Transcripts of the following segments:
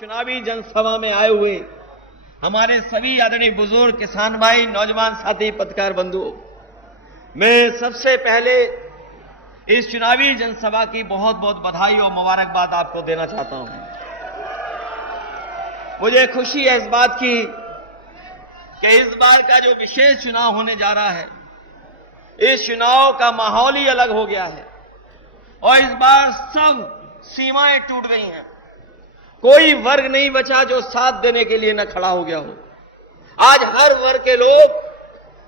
चुनावी जनसभा में आए हुए हमारे सभी आदरणीय बुजुर्ग किसान भाई, नौजवान साथी, पत्रकार बंधुओं, मैं सबसे पहले इस चुनावी जनसभा की बहुत बहुत बधाई और मुबारकबाद आपको देना चाहता हूं। मुझे खुशी है इस बात की कि इस बार का जो विशेष चुनाव होने जा रहा है, इस चुनाव का माहौल ही अलग हो गया है और इस बार सब सीमाएं टूट गई हैं। कोई वर्ग नहीं बचा जो साथ देने के लिए न खड़ा हो गया हो। आज हर वर्ग के लोग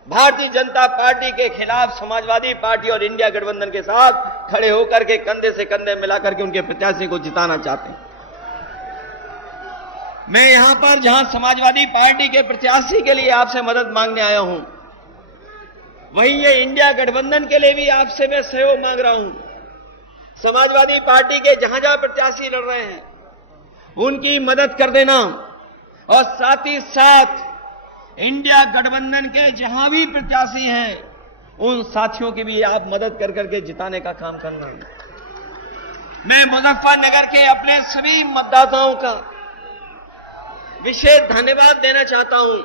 भारतीय जनता पार्टी के खिलाफ समाजवादी पार्टी और इंडिया गठबंधन के साथ खड़े होकर के कंधे से कंधे मिलाकर के उनके प्रत्याशी को जिताना चाहते हैं। मैं यहां पर जहां समाजवादी पार्टी के प्रत्याशी के लिए आपसे मदद मांगने आया हूं, वहीं ये इंडिया गठबंधन के लिए भी आपसे मैं सहयोग मांग रहा हूं। समाजवादी पार्टी के जहां जहां प्रत्याशी लड़ रहे हैं उनकी मदद कर देना और साथ ही साथ इंडिया गठबंधन के जहां भी प्रत्याशी हैं उन साथियों की भी आप मदद कर करके जिताने का काम करना। मैं मुजफ्फरनगर के अपने सभी मतदाताओं का विशेष धन्यवाद देना चाहता हूं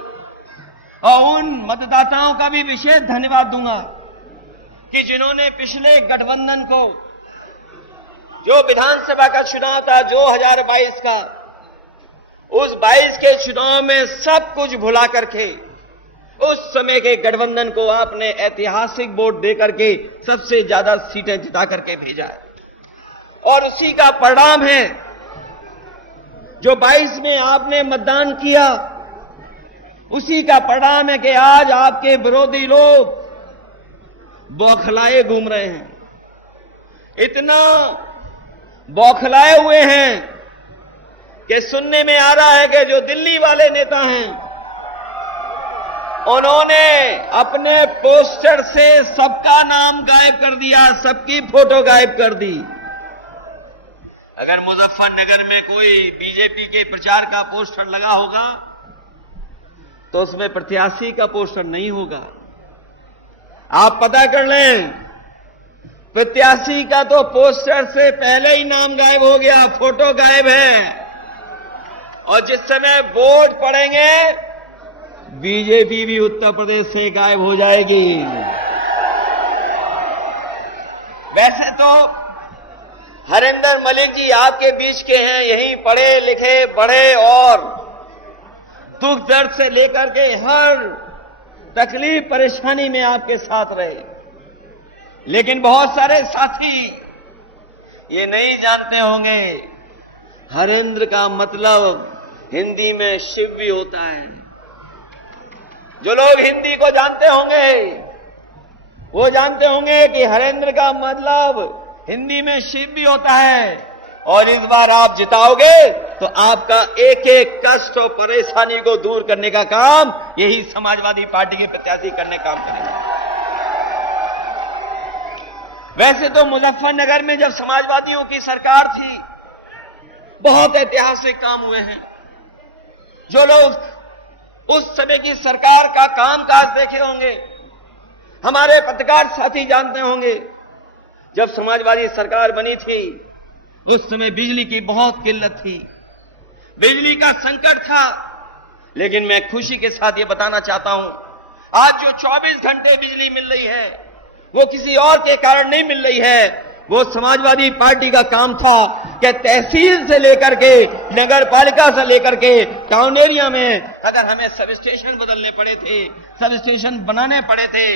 और उन मतदाताओं का भी विशेष धन्यवाद दूंगा कि जिन्होंने पिछले गठबंधन को, जो विधानसभा का चुनाव था 2022 का, उस 22 के चुनाव में सब कुछ भुला करके उस समय के गठबंधन को आपने ऐतिहासिक वोट देकर के सबसे ज्यादा सीटें जिता करके भेजा है और उसी का परिणाम है जो 22 में आपने मतदान किया। उसी का परिणाम है कि आज आपके विरोधी लोग बौखलाए घूम रहे हैं, इतना बौखलाए हुए हैं कि सुनने में आ रहा है कि जो दिल्ली वाले नेता हैं उन्होंने अपने पोस्टर से सबका नाम गायब कर दिया, सबकी फोटो गायब कर दी। अगर मुजफ्फरनगर में कोई बीजेपी के प्रचार का पोस्टर लगा होगा तो उसमें प्रत्याशी का पोस्टर नहीं होगा। आप पता कर लें, प्रत्याशी का तो पोस्टर से पहले ही नाम गायब हो गया, फोटो गायब है और जिस समय वोट पड़ेंगे बीजेपी भी उत्तर प्रदेश से गायब हो जाएगी। वैसे तो हरिंदर मलिक जी आपके बीच के हैं, यहीं पढ़े लिखे बड़े और दुख दर्द से लेकर के हर तकलीफ परेशानी में आपके साथ रहे, लेकिन बहुत सारे साथी ये नहीं जानते होंगे हरेंद्र का मतलब हिंदी में शिव भी होता है। जो लोग हिंदी को जानते होंगे वो जानते होंगे कि हरेंद्र का मतलब हिंदी में शिव भी होता है और इस बार आप जिताओगे तो आपका एक एक कष्ट और परेशानी को दूर करने का काम यही समाजवादी पार्टी के प्रत्याशी करने काम करेंगे। वैसे तो मुजफ्फरनगर में जब समाजवादियों की सरकार थी बहुत ऐतिहासिक काम हुए हैं। जो लोग उस समय की सरकार का कामकाज देखे होंगे, हमारे पत्रकार साथी जानते होंगे, जब समाजवादी सरकार बनी थी उस समय बिजली की बहुत किल्लत थी, बिजली का संकट था। लेकिन मैं खुशी के साथ ये बताना चाहता हूं, आज जो 24 घंटे बिजली मिल रही है वो किसी और के कारण नहीं मिल रही है, वो समाजवादी पार्टी का काम था कि तहसील से लेकर के नगर पालिका से लेकर के टाउन एरिया में अगर हमें सब स्टेशन बदलने पड़े थे, सब स्टेशन बनाने पड़े थे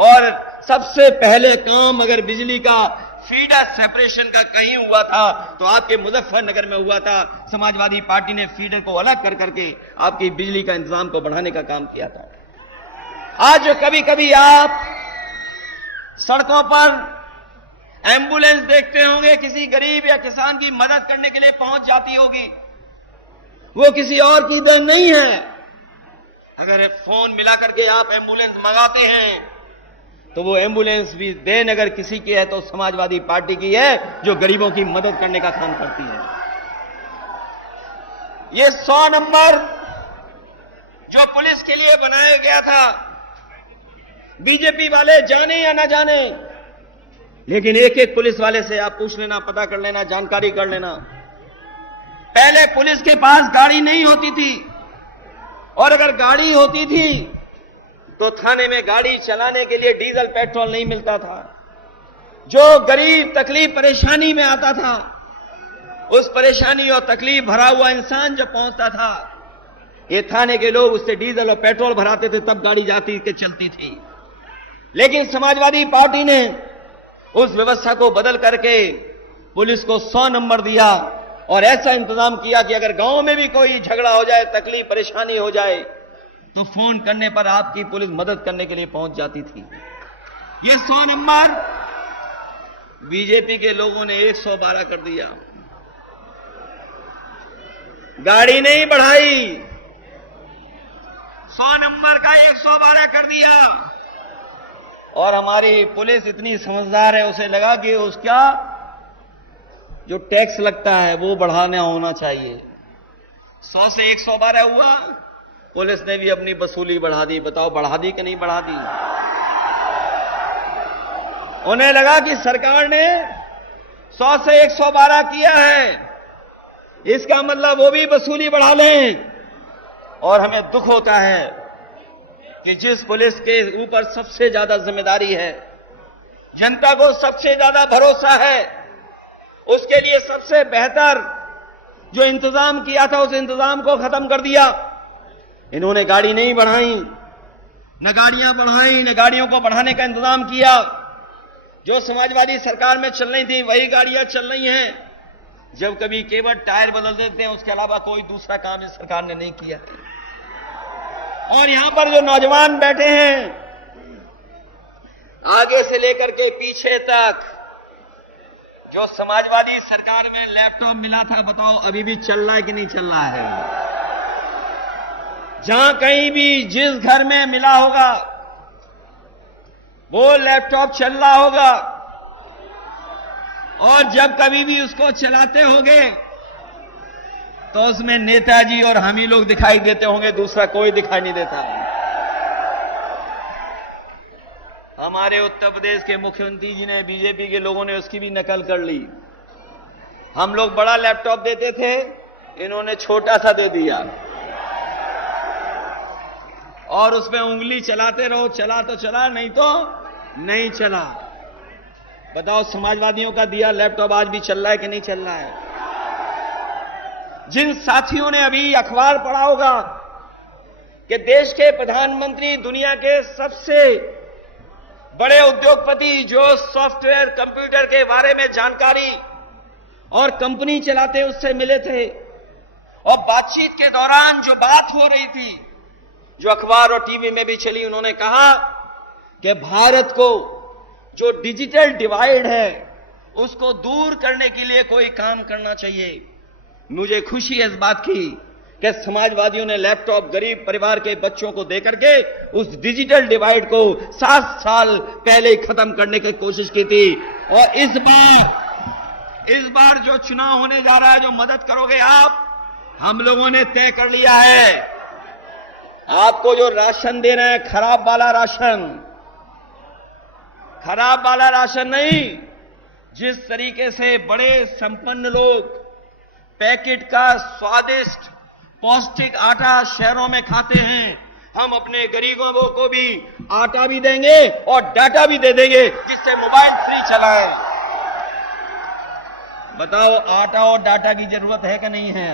और सबसे पहले काम अगर बिजली का फीडर सेपरेशन का कहीं हुआ था तो आपके मुजफ्फरनगर में हुआ था। समाजवादी पार्टी ने फीडर को अलग कर करके आपकी बिजली का इंतजाम को बढ़ाने का काम किया था। आज जो कभी कभी आप सड़कों पर एम्बुलेंस देखते होंगे, किसी गरीब या किसान की मदद करने के लिए पहुंच जाती होगी, वो किसी और की देन नहीं है। अगर फोन मिला करके आप एम्बुलेंस मंगाते हैं तो वो एम्बुलेंस भी देन अगर किसी की है तो समाजवादी पार्टी की है, जो गरीबों की मदद करने का काम करती है। ये 100 नंबर जो पुलिस के लिए बनाया गया था, बीजेपी वाले जाने या ना जाने, लेकिन एक एक पुलिस वाले से आप पूछ लेना, पता कर लेना, जानकारी कर लेना, पहले पुलिस के पास गाड़ी नहीं होती थी, और अगर गाड़ी होती थी तो थाने में गाड़ी चलाने के लिए डीजल पेट्रोल नहीं मिलता था। जो गरीब तकलीफ परेशानी में आता था, उस परेशानी और तकलीफ भरा हुआ इंसान जब पहुंचता था, ये थाने के लोग उससे डीजल और पेट्रोल भराते थे, तब गाड़ी जाती के चलती थी। लेकिन समाजवादी पार्टी ने उस व्यवस्था को बदल करके पुलिस को 100 नंबर दिया और ऐसा इंतजाम किया कि अगर गांव में भी कोई झगड़ा हो जाए, तकलीफ परेशानी हो जाए, तो फोन करने पर आपकी पुलिस मदद करने के लिए पहुंच जाती थी। ये 100 नंबर बीजेपी के लोगों ने 112 कर दिया। गाड़ी नहीं बढ़ाई, 100 नंबर का 112 कर दिया। और हमारी पुलिस इतनी समझदार है, उसे लगा कि उसका जो टैक्स लगता है वो बढ़ाना होना चाहिए। 100 से 112 हुआ, पुलिस ने भी अपनी वसूली बढ़ा दी। बताओ बढ़ा दी कि नहीं बढ़ा दी? उन्हें लगा कि सरकार ने 100 से 112 किया है, इसका मतलब वो भी वसूली बढ़ा लें। और हमें दुख होता है कि जिस पुलिस के ऊपर सबसे ज्यादा जिम्मेदारी है, जनता को सबसे ज्यादा भरोसा है, उसके लिए सबसे बेहतर जो इंतजाम किया था, उस इंतजाम को खत्म कर दिया। इन्होंने गाड़ी नहीं बढ़ाई, न गाड़ियां बढ़ाई, न गाड़ियों को बढ़ाने का इंतजाम किया। जो समाजवादी सरकार में चल रही थी वही गाड़ियां चल रही हैं। जब कभी केवल टायर बदल देते हैं, उसके अलावा कोई दूसरा काम इस सरकार ने नहीं किया। और यहां पर जो नौजवान बैठे हैं, आगे से लेकर के पीछे तक, जो समाजवादी सरकार में लैपटॉप मिला था, बताओ अभी भी चल रहा है कि नहीं चल रहा है? जहां कहीं भी जिस घर में मिला होगा वो लैपटॉप चल रहा होगा। और जब कभी भी उसको चलाते होंगे तो उसमें नेताजी और हम ही लोग दिखाई देते होंगे, दूसरा कोई दिखाई नहीं देता। हमारे उत्तर प्रदेश के मुख्यमंत्री जी ने, बीजेपी के लोगों ने उसकी भी नकल कर ली। हम लोग बड़ा लैपटॉप देते थे, इन्होंने छोटा सा दे दिया और उसमें उंगली चलाते रहो, चला तो चला, नहीं तो नहीं चला। बताओ समाजवादियों का दिया लैपटॉप आज भी चल रहा है कि नहीं चल रहा है? जिन साथियों ने अभी अखबार पढ़ा होगा कि देश के प्रधानमंत्री दुनिया के सबसे बड़े उद्योगपति जो सॉफ्टवेयर कंप्यूटर के बारे में जानकारी और कंपनी चलाते उससे मिले थे, और बातचीत के दौरान जो बात हो रही थी, जो अखबार और टीवी में भी चली, उन्होंने कहा कि भारत को जो डिजिटल डिवाइड है उसको दूर करने के लिए कोई काम करना चाहिए। मुझे खुशी है इस बात की कि समाजवादियों ने लैपटॉप गरीब परिवार के बच्चों को देकर के उस डिजिटल डिवाइड को 7 साल पहले खत्म करने की कोशिश की थी। और इस बार जो चुनाव होने जा रहा है, जो मदद करोगे आप, हम लोगों ने तय कर लिया है। आपको जो राशन दे रहे हैं, खराब वाला राशन नहीं। जिस तरीके से बड़े संपन्न लोग पैकेट का स्वादिष्ट पौष्टिक आटा शहरों में खाते हैं, हम अपने गरीबों को भी आटा भी देंगे और डाटा भी दे देंगे, जिससे मोबाइल फ्री चलाएं। बताओ आटा और डाटा की जरूरत है कि नहीं है?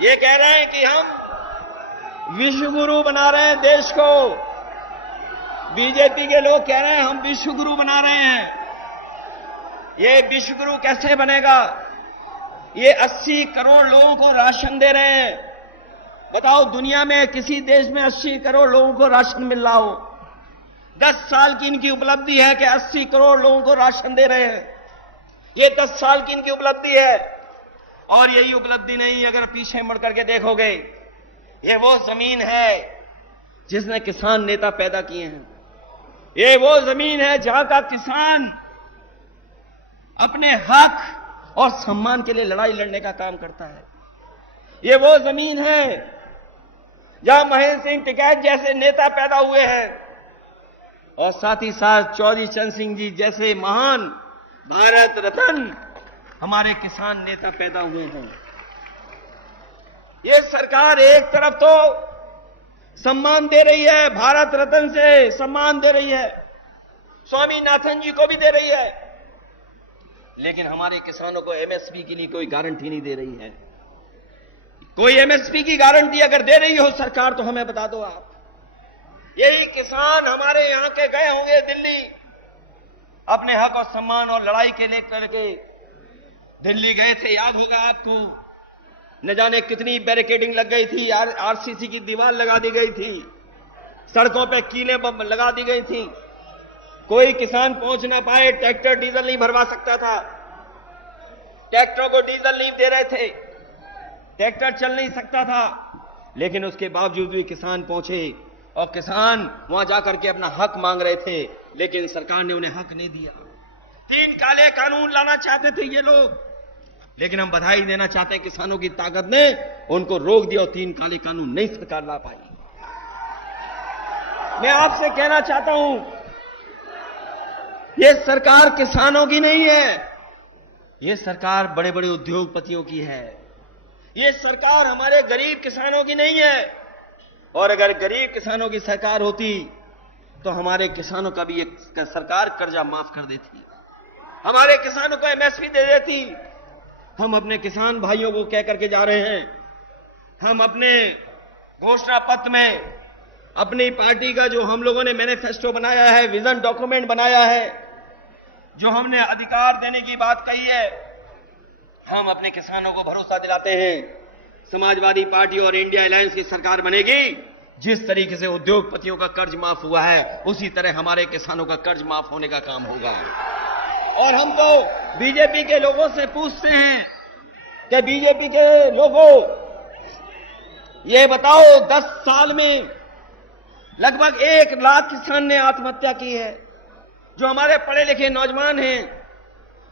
ये कह रहे हैं कि हम विश्व गुरु बना रहे हैं देश को। बीजेपी के लोग कह रहे हैं हम विश्व गुरु बना रहे हैं। ये विश्व गुरु कैसे बनेगा? ये 80 करोड़ लोगों को राशन दे रहे हैं। बताओ दुनिया में किसी देश में 80 करोड़ लोगों को राशन मिल रहा हो? 10 साल की इनकी उपलब्धि है कि 80 करोड़ लोगों को राशन दे रहे हैं। ये 10 साल की इनकी उपलब्धि है। और यही उपलब्धि नहीं, अगर पीछे मुड़ करके देखोगे, ये वो जमीन है जिसने किसान नेता पैदा किए हैं। ये वो जमीन है जहां का किसान अपने हक और सम्मान के लिए लड़ाई लड़ने का काम करता है। ये वो जमीन है जहां महेंद्र सिंह टिकैत जैसे नेता पैदा हुए हैं, और साथ ही साथ चौधरी चरण सिंह जी जैसे महान भारत रत्न हमारे किसान नेता पैदा हुए हैं। ये सरकार एक तरफ तो सम्मान दे रही है, भारत रत्न से सम्मान दे रही है, स्वामीनाथन जी को भी दे रही है, लेकिन हमारे किसानों को एमएसपी के लिए कोई गारंटी नहीं दे रही है। कोई एमएसपी की गारंटी अगर दे रही हो सरकार तो हमें बता दो आप। यही किसान हमारे यहां के गए होंगे दिल्ली, अपने हक और सम्मान और लड़ाई के लेकर के दिल्ली गए थे, याद होगा आपको। न जाने कितनी बैरिकेडिंग लग गई थी, आरसीसी की दीवार लगा दी गई थी, सड़कों पे कीलें लगा दी गई थी, कोई किसान पहुंच ना पाए, ट्रैक्टर डीजल नहीं भरवा सकता था, ट्रैक्टरों को डीजल नहीं दे रहे थे, ट्रैक्टर चल नहीं सकता था, लेकिन उसके बावजूद भी किसान पहुंचे और किसान वहां जाकर के अपना हक मांग रहे थे, लेकिन सरकार ने उन्हें हक नहीं दिया। 3 काले कानून लाना चाहते थे ये लोग, लेकिन हम बधाई देना चाहते हैं किसानों की ताकत ने उनको रोक दिया और 3 काले कानून नहीं सरकार ला पाई। मैं आपसे कहना चाहता हूं, ये सरकार किसानों की नहीं है, ये सरकार बड़े बड़े उद्योगपतियों की है, ये सरकार हमारे गरीब किसानों की नहीं है। और अगर गरीब किसानों की सरकार होती तो हमारे किसानों का भी एक सरकार कर्जा माफ कर देती, हमारे किसानों को एमएसपी दे देती। हम अपने किसान भाइयों को कह करके जा रहे हैं, हम अपने घोषणा पत्र में अपनी पार्टी का जो हम लोगों ने मैनिफेस्टो बनाया है, विजन डॉक्यूमेंट बनाया है, जो हमने अधिकार देने की बात कही है, हम अपने किसानों को भरोसा दिलाते हैं समाजवादी पार्टी और इंडिया अलायंस की सरकार बनेगी। जिस तरीके से उद्योगपतियों का कर्ज माफ हुआ है उसी तरह हमारे किसानों का कर्ज माफ होने का काम होगा। और हम तो बीजेपी के लोगों से पूछते हैं कि बीजेपी के लोगों, ये बताओ 10 साल में लगभग 1 लाख किसान ने आत्महत्या की है। जो हमारे पढ़े लिखे नौजवान हैं,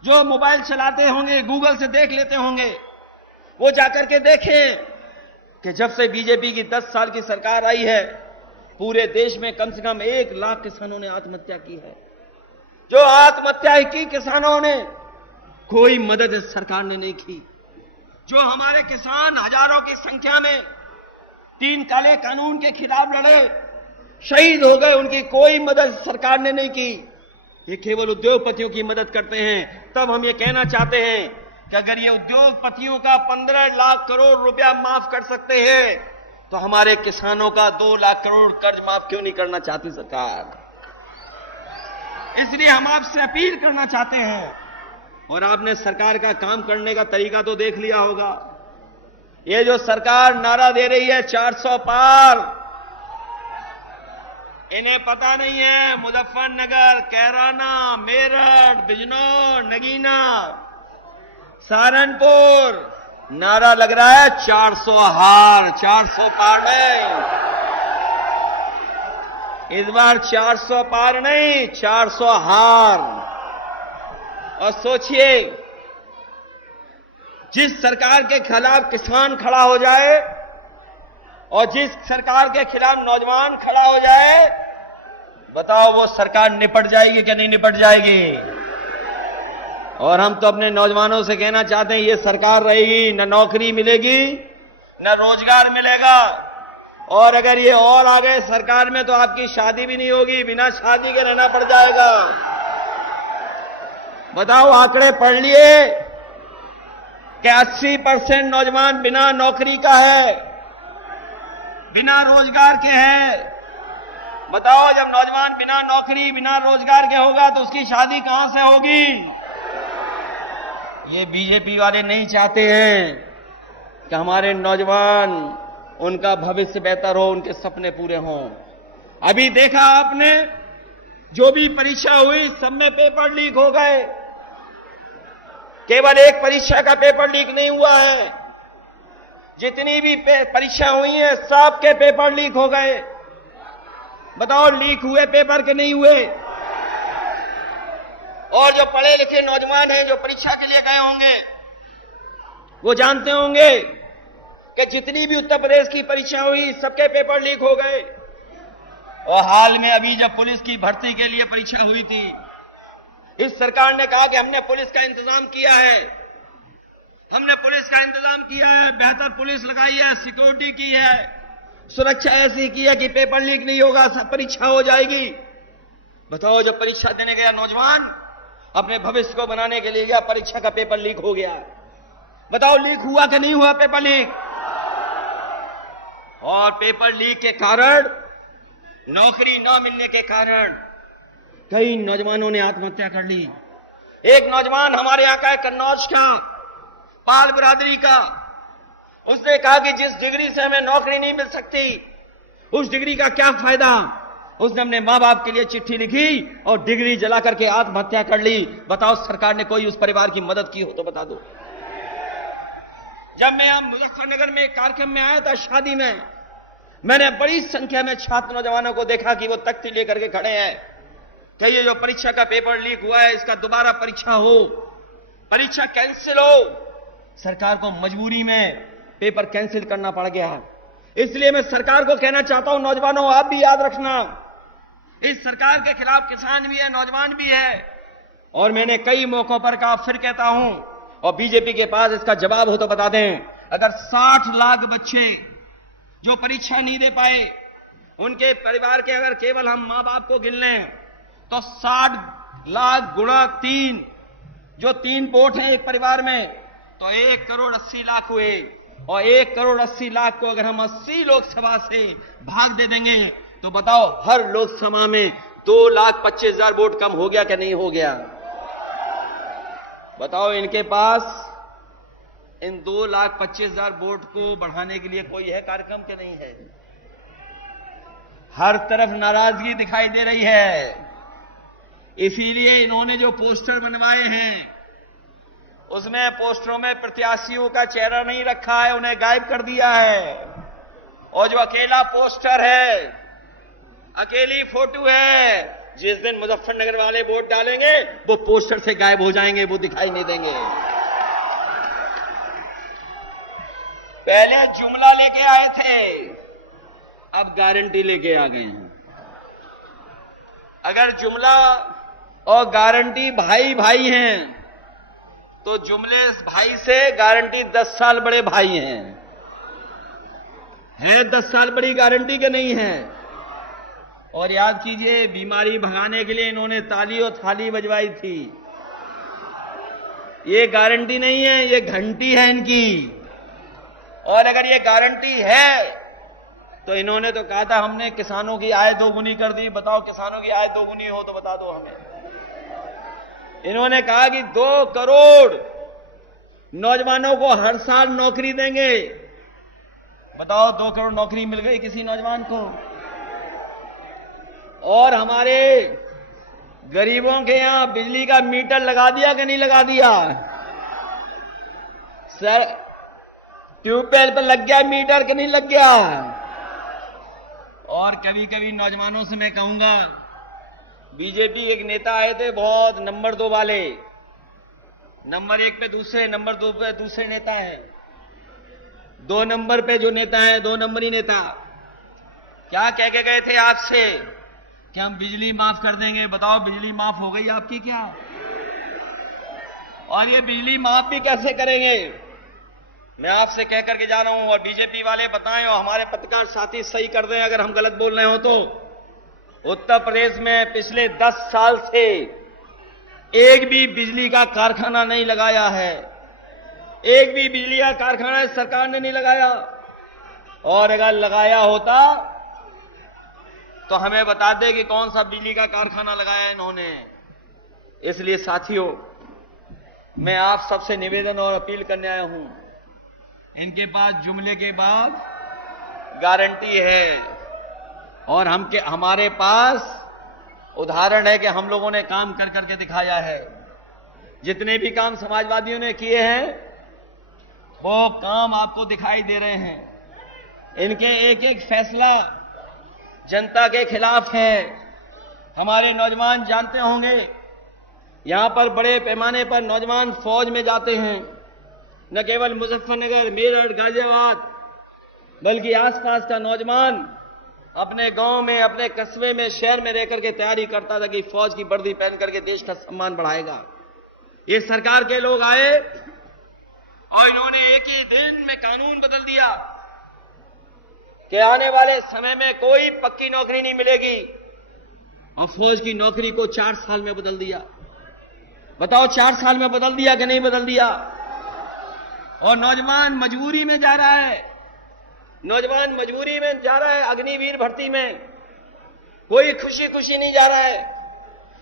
जो मोबाइल चलाते होंगे, गूगल से देख लेते होंगे, वो जाकर के देखें कि जब से बीजेपी की 10 साल की सरकार आई है, पूरे देश में कम से कम 1 लाख किसानों ने आत्महत्या की है। जो आत्महत्या की किसानों ने, कोई मदद सरकार ने नहीं की। जो हमारे किसान हजारों की संख्या में 3 काले कानून के खिलाफ लड़े, शहीद हो गए, उनकी कोई मदद सरकार ने नहीं की। ये केवल उद्योगपतियों की मदद करते हैं। तब हम ये कहना चाहते हैं कि अगर ये उद्योगपतियों का 15 लाख करोड़ रुपया माफ कर सकते हैं तो हमारे किसानों का 2 लाख करोड़ कर्ज माफ क्यों नहीं करना चाहती सरकार। इसलिए हम आपसे अपील करना चाहते हैं, और आपने सरकार का काम करने का तरीका तो देख लिया होगा। ये जो सरकार नारा दे रही है 400 पार, इन्हें पता नहीं है मुजफ्फरनगर, कैराना, मेरठ, बिजनौर, नगीना, सहारनपुर नारा लग रहा है 400 हार, 400 पार नहीं। इस बार 400 पार नहीं, 400 हार। और सोचिए, जिस सरकार के खिलाफ किसान खड़ा हो जाए और जिस सरकार के खिलाफ नौजवान खड़ा हो जाए, बताओ वो सरकार निपट जाएगी कि नहीं निपट जाएगी। और हम तो अपने नौजवानों से कहना चाहते हैं, ये सरकार रहेगी न नौकरी मिलेगी न रोजगार मिलेगा, और अगर ये और आ गए सरकार में तो आपकी शादी भी नहीं होगी, बिना शादी के रहना पड़ जाएगा। बताओ, आंकड़े पढ़ लिए कि 80% नौजवान बिना नौकरी का है, बिना रोजगार के हैं। बताओ, जब नौजवान बिना नौकरी बिना रोजगार के होगा तो उसकी शादी कहां से होगी। ये बीजेपी वाले नहीं चाहते हैं कि हमारे नौजवान, उनका भविष्य बेहतर हो, उनके सपने पूरे हों। अभी देखा आपने, जो भी परीक्षा हुई सब में पेपर लीक हो गए, केवल एक परीक्षा का पेपर लीक नहीं हुआ है। जितनी भी परीक्षा हुई है सबके पेपर लीक हो गए। बताओ, लीक हुए पेपर के नहीं हुए। और जो पढ़े लिखे नौजवान हैं जो परीक्षा के लिए गए होंगे, वो जानते होंगे कि जितनी भी उत्तर प्रदेश की परीक्षा हुई सबके पेपर लीक हो गए। और हाल में अभी जब पुलिस की भर्ती के लिए परीक्षा हुई थी, इस सरकार ने कहा कि हमने पुलिस का इंतजाम किया है, हमने पुलिस का इंतजाम किया है, बेहतर पुलिस लगाई है, सिक्योरिटी की है, सुरक्षा ऐसी की है कि पेपर लीक नहीं होगा, सब परीक्षा हो जाएगी। बताओ, जब परीक्षा देने गया नौजवान अपने भविष्य को बनाने के लिए गया, परीक्षा का पेपर लीक हो गया। बताओ, लीक हुआ कि नहीं हुआ पेपर लीक? और पेपर लीक के कारण, नौकरी न मिलने के कारण कई नौजवानों ने आत्महत्या कर ली। एक नौजवान हमारे यहां का है, कन्नौज का, पाल बिरादरी का, उसने कहा कि जिस डिग्री से हमें नौकरी नहीं मिल सकती, उस डिग्री का क्या फायदा। उसने अपने मां बाप के लिए चिट्ठी लिखी और डिग्री जला करके आत्महत्या कर ली। बताओ, सरकार ने कोई उस परिवार की मदद की हो तो बता दो। जब मैं यहां मुजफ्फरनगर में एक कार्यक्रम में आया था, शादी में, मैंने बड़ी संख्या में छात्र नौजवानों को देखा कि वो तख्ती लेकर के खड़े हैं कि ये जो परीक्षा का पेपर लीक हुआ है, इसका दोबारा परीक्षा हो, परीक्षा कैंसिल हो। सरकार को मजबूरी में पेपर कैंसिल करना पड़ गया। इसलिए मैं सरकार को कहना चाहता हूं, नौजवानों, आप भी याद रखना, इस सरकार के खिलाफ किसान भी है, नौजवान भी है। और मैंने कई मौकों पर कहा, फिर कहता हूं, और बीजेपी के पास इसका जवाब हो तो बता दें, अगर 60 लाख बच्चे जो परीक्षा नहीं दे पाए, उनके परिवार के अगर केवल हम मां बाप को गिन लें तो 60 लाख गुणा 3, जो 3 वोट हैं एक परिवार में, तो 1 करोड़ 80 लाख हुए। और 1 करोड़ 80 लाख को अगर हम 80 लोकसभा से भाग दे देंगे तो बताओ, हर लोकसभा में 2,25,000 वोट कम हो गया कि नहीं हो गया? बताओ, इनके पास इन 2,25,000 वोट को बढ़ाने के लिए कोई है कार्यक्रम के नहीं है? हर तरफ नाराजगी दिखाई दे रही है। इसीलिए इन्होंने जो पोस्टर बनवाए हैं, उसमें पोस्टरों में प्रत्याशियों का चेहरा नहीं रखा है, उन्हें गायब कर दिया है। और जो अकेला पोस्टर है, अकेली फोटो है, जिस दिन मुजफ्फरनगर वाले वोट डालेंगे वो पोस्टर से गायब हो जाएंगे, वो दिखाई नहीं देंगे। पहले जुमला लेके आए थे, अब गारंटी लेके आ गए हैं। अगर जुमला और गारंटी भाई भाई हैं तो जुमले भाई से गारंटी 10 साल बड़े भाई हैं। है 10 साल बड़ी गारंटी के नहीं है? और याद कीजिए, बीमारी भगाने के लिए इन्होंने ताली और थाली बजवाई थी। ये गारंटी नहीं है, ये घंटी है इनकी। और अगर ये गारंटी है तो इन्होंने तो कहा था हमने किसानों की आय दोगुनी कर दी। बताओ, किसानों की आय दोगुनी हो तो बता दो हमें। इन्होंने कहा कि 2 करोड़ नौजवानों को हर साल नौकरी देंगे। बताओ, 2 करोड़ नौकरी मिल गई किसी नौजवान को? और हमारे गरीबों के यहां बिजली का मीटर लगा दिया कि नहीं लगा दिया? सर, ट्यूबवेल पर लग गया मीटर कि नहीं लग गया? और कभी कभी नौजवानों से मैं कहूंगा, बीजेपी के एक नेता आए थे, बहुत नंबर 2 वाले, नंबर 1 पे दूसरे, नंबर 2 पे दूसरे नेता हैं। 2 नंबर पे जो नेता है, 2 नंबरी नेता, क्या कह के गए थे आपसे कि हम बिजली माफ कर देंगे। बताओ, बिजली माफ हो गई आपकी क्या? और ये बिजली माफ भी कैसे करेंगे? मैं आपसे कह करके जा रहा हूं, और बीजेपी वाले बताएं और हमारे पत्रकार साथी सही कर दें अगर हम गलत बोल रहे हो तो। उत्तर प्रदेश में पिछले 10 साल से एक भी बिजली का कारखाना नहीं लगाया है। एक भी बिजली का कारखाना सरकार ने नहीं लगाया। और अगर लगाया होता तो हमें बता दे कि कौन सा बिजली का कारखाना लगाया इन्होंने। इसलिए साथियों, मैं आप सबसे निवेदन और अपील करने आया हूं, इनके पास जुमले के बाद गारंटी है, और हमारे पास उदाहरण है कि हम लोगों ने काम कर करके दिखाया है। जितने भी काम समाजवादियों ने किए हैं वो काम आपको दिखाई दे रहे हैं। इनके एक एक फैसला जनता के खिलाफ है। हमारे नौजवान जानते होंगे, यहां पर बड़े पैमाने पर नौजवान फौज में जाते हैं। न केवल मुजफ्फरनगर, मेरठ, गाजियाबाद, बल्कि आसपास का नौजवान अपने गांव में, अपने कस्बे में, शहर में रहकर के तैयारी करता था कि फौज की वर्दी पहन करके देश का सम्मान बढ़ाएगा। ये सरकार के लोग आए और इन्होंने एक ही दिन में कानून बदल दिया कि आने वाले समय में कोई पक्की नौकरी नहीं मिलेगी, और फौज की नौकरी को 4 साल में बदल दिया। बताओ 4 साल में बदल दिया कि नहीं बदल दिया? और नौजवान मजबूरी में जा रहा है, नौजवान मजबूरी में जा रहा है अग्निवीर भर्ती में, कोई खुशी खुशी नहीं जा रहा है।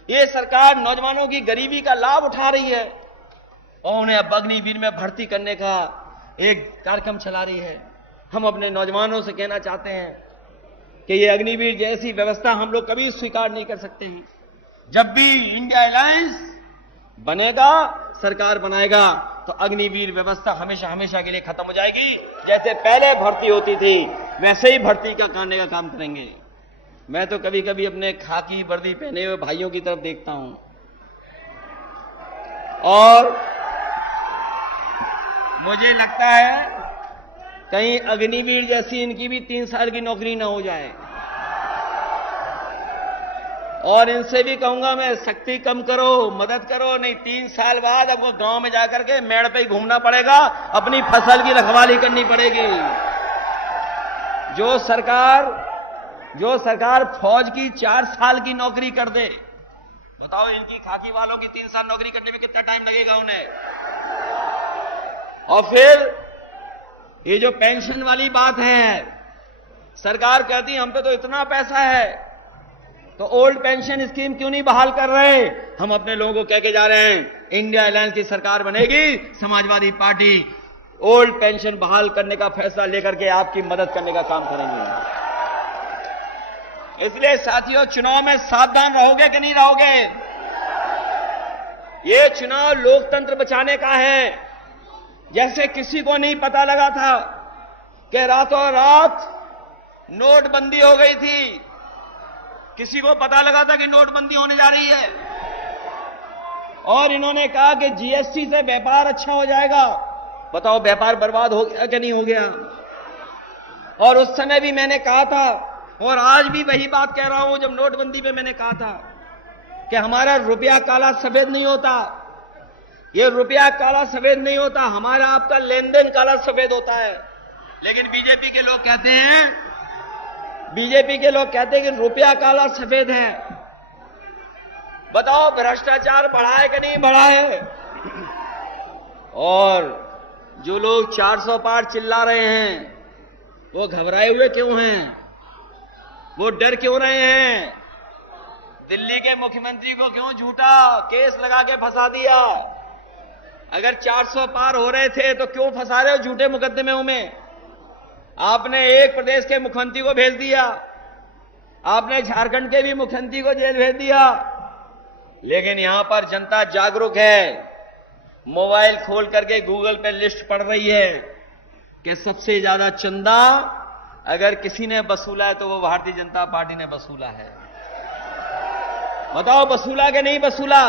ये सरकार नौजवानों की गरीबी का लाभ उठा रही है और उन्हें अब अग्निवीर में भर्ती करने का एक कार्यक्रम चला रही है। हम अपने नौजवानों से कहना चाहते हैं कि ये अग्निवीर जैसी व्यवस्था हम लोग कभी स्वीकार नहीं कर सकते हैं। जब भी इंडिया अलायंस बनेगा, सरकार बनाएगा, तो अग्निवीर व्यवस्था हमेशा हमेशा के लिए खत्म हो जाएगी। जैसे पहले भर्ती होती थी वैसे ही भर्ती का करने का काम करेंगे। मैं तो कभी कभी अपने खाकी वर्दी पहने हुए भाइयों की तरफ देखता हूं और मुझे लगता है कहीं अग्निवीर जैसी इनकी भी 3 साल की नौकरी ना हो जाए। और इनसे भी कहूंगा मैं, शक्ति कम करो, मदद करो, नहीं 3 साल बाद आपको गांव में जाकर के मेड़ पे ही घूमना पड़ेगा, अपनी फसल की रखवाली करनी पड़ेगी। जो सरकार फौज की 4 साल की नौकरी कर दे, बताओ इनकी खाकी वालों की 3 साल नौकरी करने में कितना टाइम लगेगा उन्हें। और फिर ये जो पेंशन वाली बात है, सरकार कहती हम पे तो इतना पैसा है, तो ओल्ड पेंशन स्कीम क्यों नहीं बहाल कर रहे? हम अपने लोगों को कह के जा रहे हैं, इंडिया अलायंस की सरकार बनेगी, समाजवादी पार्टी ओल्ड पेंशन बहाल करने का फैसला लेकर के आपकी मदद करने का काम करेंगे। इसलिए साथियों, चुनाव में सावधान रहोगे कि नहीं रहोगे? ये चुनाव लोकतंत्र बचाने का है। जैसे किसी को नहीं पता लगा था कि रातों रात नोटबंदी हो गई थी, किसी को पता लगा था कि नोटबंदी होने जा रही है, और इन्होंने कहा कि जीएसटी से व्यापार अच्छा हो जाएगा। बताओ व्यापार बर्बाद हो गया कि नहीं हो गया? और उस समय भी मैंने कहा था, और आज भी वही बात कह रहा हूं, जब नोटबंदी पे मैंने कहा था कि हमारा रुपया काला सफेद नहीं होता, ये रुपया काला सफेद नहीं होता, हमारा आपका लेन देन काला सफेद होता है। लेकिन बीजेपी के लोग कहते हैं कि रुपया काला सफेद है। बताओ भ्रष्टाचार बढ़ा है कि नहीं बढ़ा है? और जो लोग 400 पार चिल्ला रहे हैं, वो घबराए हुए क्यों हैं? वो डर क्यों रहे हैं? दिल्ली के मुख्यमंत्री को क्यों झूठा केस लगा के फंसा दिया? अगर 400 पार हो रहे थे तो क्यों फंसा रहे हो झूठे मुकदमे में? आपने एक प्रदेश के मुख्यमंत्री को भेज दिया, आपने झारखंड के भी मुख्यमंत्री को जेल भेज दिया, लेकिन यहां पर जनता जागरूक है। मोबाइल खोल करके गूगल पे लिस्ट पढ़ रही है कि सबसे ज्यादा चंदा अगर किसी ने वसूला है तो वो भारतीय जनता पार्टी ने वसूला है। बताओ वसूला कि नहीं वसूला?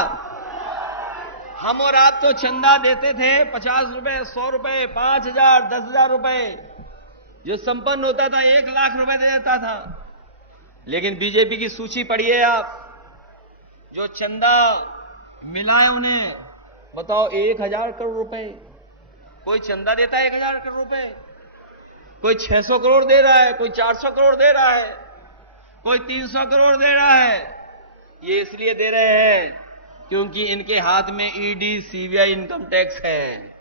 हम और आप तो चंदा देते थे 50 रुपए, 100 रुपए, 5,000, 10,000 रुपए। जो संपन्न होता था 1 लाख रुपए दे देता था। लेकिन बीजेपी की सूची पढ़िए आप, जो चंदा मिला है उन्हें, बताओ 1,000 करोड़ रुपए। कोई चंदा देता है 1,000 करोड़ रुपए, कोई 600 करोड़ दे रहा है, कोई 400 करोड़ दे रहा है, कोई 300 करोड़ दे रहा है। ये इसलिए दे रहे हैं क्योंकि इनके हाथ में ईडी, सीबीआई, इनकम टैक्स है।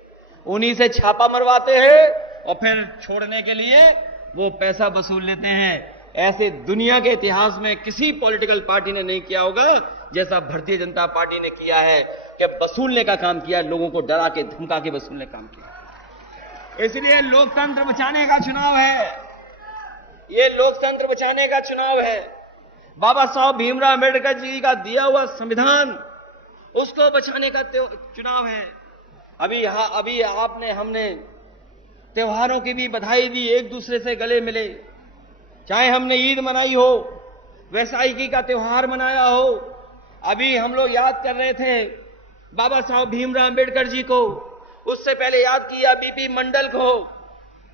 उन्हीं से छापा मरवाते हैं और फिर छोड़ने के लिए वो पैसा वसूल लेते हैं। ऐसे दुनिया के इतिहास में किसी पॉलिटिकल पार्टी ने नहीं किया होगा जैसा भारतीय जनता पार्टी ने किया है कि वसूलने का काम किया, लोगों को डरा के धमका के वसूलने का काम किया। इसलिए लोकतंत्र बचाने का चुनाव है, ये लोकतंत्र बचाने का चुनाव है। बाबा साहब भीमराव अम्बेडकर जी का दिया हुआ संविधान, उसको बचाने का चुनाव है। अभी हमने त्योहारों की भी बधाई दी, एक दूसरे से गले मिले, चाहे हमने ईद मनाई हो, वैसाखी का त्योहार मनाया हो। अभी हम लोग याद कर रहे थे बाबा साहब भीमराव अम्बेडकर जी को, उससे पहले याद किया बीपी मंडल को।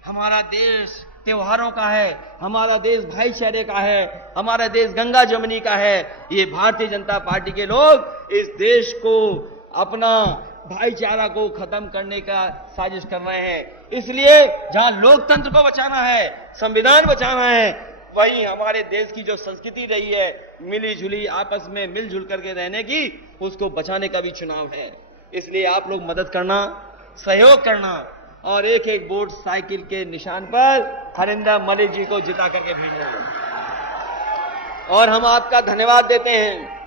हमारा देश त्योहारों का है, हमारा देश भाईचारे का है, हमारा देश गंगा जमुनी का है। ये भारतीय जनता पार्टी के लोग इस देश को अपना भाईचारा को खत्म करने का साजिश कर रहे हैं। इसलिए जहां लोकतंत्र को बचाना है, संविधान बचाना है, वही हमारे देश की जो संस्कृति रही है मिली जुली आपस में मिलजुल करके रहने की, उसको बचाने का भी चुनाव है। इसलिए आप लोग मदद करना, सहयोग करना और एक एक वोट साइकिल के निशान पर हरिंदर मलिक जी को जिता करके भेजना। और हम आपका धन्यवाद देते हैं।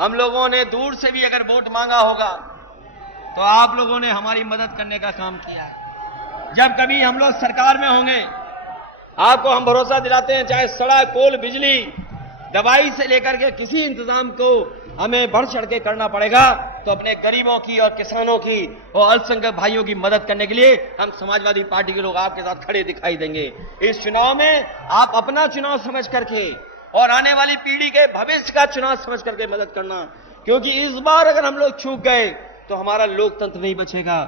हम लोगों ने दूर से भी अगर वोट मांगा होगा तो आप लोगों ने हमारी मदद करने का काम किया है। जब कभी हम लोग सरकार में होंगे, आपको हम भरोसा दिलाते हैं, चाहे सड़क, पुल, बिजली, दवाई से लेकर के किसी इंतजाम को हमें बढ़ चढ़ के करना पड़ेगा तो अपने गरीबों की और किसानों की और अल्पसंख्यक भाइयों की मदद करने के लिए हम समाजवादी पार्टी के लोग आपके साथ खड़े दिखाई देंगे। इस चुनाव में आप अपना चुनाव समझ करके और आने वाली पीढ़ी के भविष्य का चुनाव समझ करके मदद करना, क्योंकि इस बार अगर हम लोग चूक गए तो हमारा लोकतंत्र नहीं बचेगा।